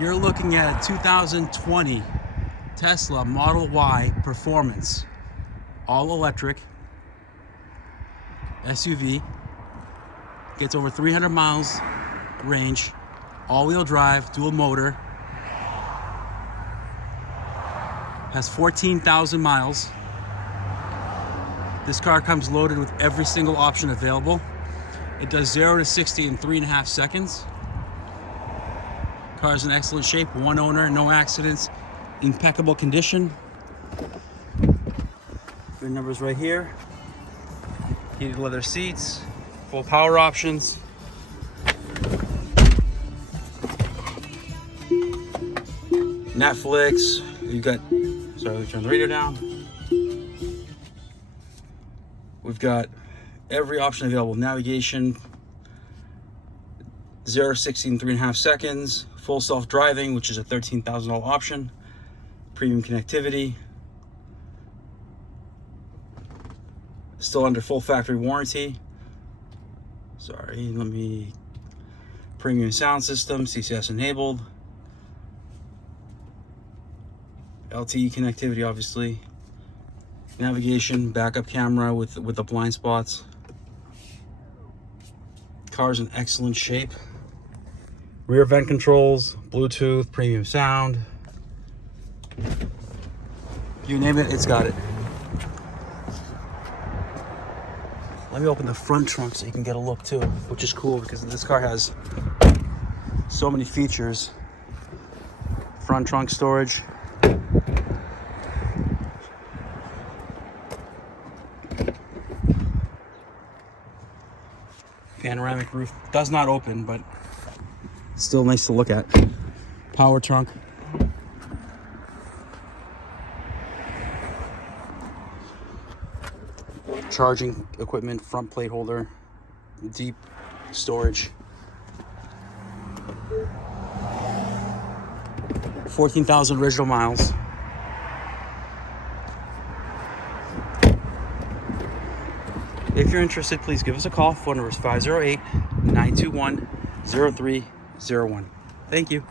You're looking at a 2020 Tesla Model Y Performance, all electric SUV. Gets over 300 miles range, all-wheel drive, dual motor. Has 14,000 miles. This car comes loaded with every single option available. It does 0 to 60 in 3.5 seconds. Car's in excellent shape, one owner, no accidents, impeccable condition. VIN number's right here. Heated leather seats, full power options. Netflix, you got, sorry, let me turn the radio down. We've got every option available. Navigation, 0 to 60 in 3.5 seconds. Full self-driving, which is a $13,000 option. Premium connectivity. Still under full factory warranty. Sorry, let me... Premium sound system, CCS enabled. LTE connectivity, obviously. Navigation, backup camera with the blind spots. Car's in excellent shape. Rear vent controls, Bluetooth, premium sound. You name it, it's got it. Let me open the front trunk so you can get a look too, which is cool because this car has so many features. Front trunk storage. Panoramic roof does not open, but still nice to look at. Power trunk. Charging equipment, front plate holder, deep storage. 14,000 original miles. If you're interested, please give us a call. Phone number is 508-921-0301. Thank you.